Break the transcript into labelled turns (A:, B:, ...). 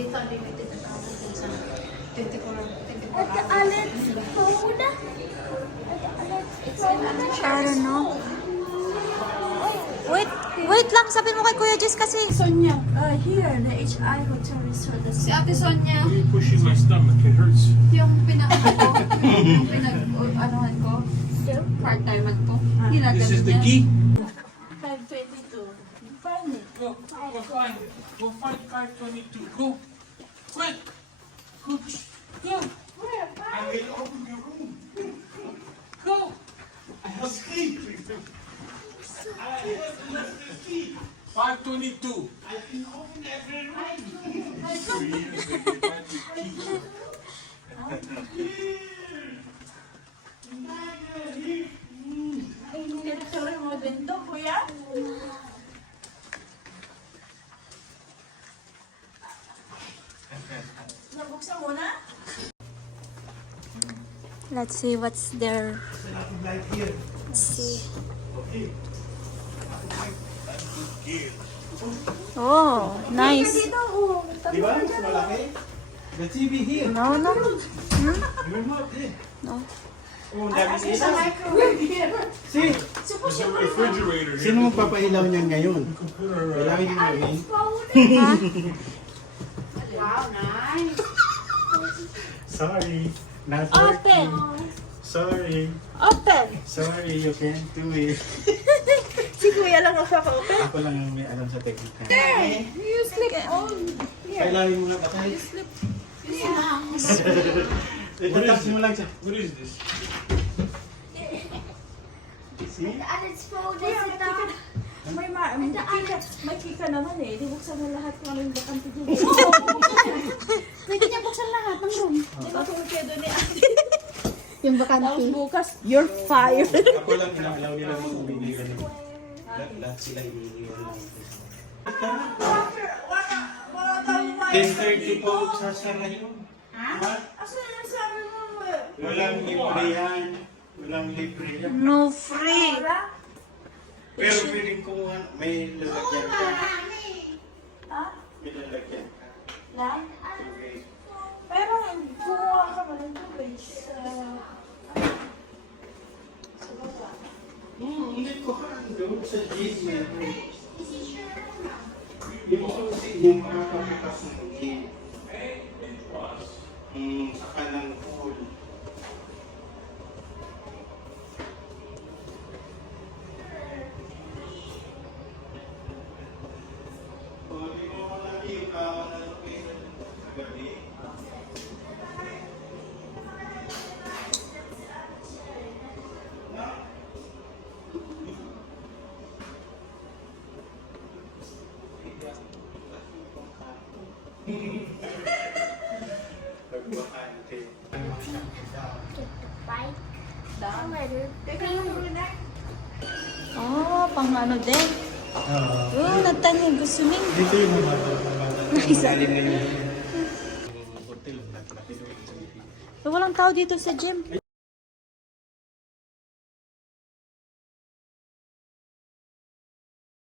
A: Dito, unlimited na tawag din sa 24, 24
B: At the. Alex phone. At the Alex phone.
C: I don't know. Wait, wait lang. Sabi mo kay Kuya Jess kasi.
B: Sonia, uh, here, the HI Hotel Resort.
A: Si Ate Sonia,
D: You're pushing my stomach. It hurts.
A: yung pinaka ko, yung pinag, anuhan ko, part-timean ko, ginaganon
D: This is the key.
B: 522. Find it.
D: Go. Go find. Go find 522. Go. Quick. Go. Go.
B: Where?
D: I will open your room. Go. I have key. I have left the key. 522. I can open every room. So you use the key.
B: Ay, tinuturo mo din to, kuya? Nabuksan mo na?
C: Let's see what's there. Let's see.
D: Okay.
C: Oh, nice.
D: Di ba? Mas malaki? The TV here.
C: No, no. Hmm? No.
D: Oh, dami
B: here.
E: Si,
D: There's a refrigerator here.
E: sino magpapailaw niyan ngayon? Ilawin niyo namin.
C: Ha?
E: Sorry. Not
B: Open.
E: Sorry.
B: Open.
E: Sorry, you can't do it.
B: Si kuya lang nakaka-open.
E: Ako lang ang may alam sa teknika.
B: You sleep on.
E: Pailawin mo nga patay. Itatas mo lang siya.
D: What is this?
E: See?
B: Alex phone. Kuya, may kika, may, ma, may, kika, may kika naman eh. Di buksan mo lahat kung anong bakante dito.
A: Pwede niya buksan lahat ng room.
B: Di ba kung kaya doon eh.
A: Yung
B: Tapos
A: bakante.
B: bukas, you're fired.
E: Ako lang inalaw nila mga bibili ganun. Lahat lahat sila ibibigay lang. 10.30 po sasara yun. Ha?
B: Asa yung sabi mo?
E: Walang libre yan. Walang libre yan.
C: No free.
B: Wala?
E: Pwedeng kumuha, may lalagyan ka.
B: Ha?
E: May lalagyan ka.
B: Lang?
E: Okay.
B: Pero kumuha ka ba ng tubig sa... sa baba?
E: Hmm, hindi ko pa doon sa gym meron. Yung susi niya makakabukas ng gym. Pagbakante.
C: Oh, pang ano din.
E: Oo.
C: Oh, nagtanim. Gusto niya.
E: Dito yung mga Galing na yung hotel.
C: Eh, walang tao dito sa gym.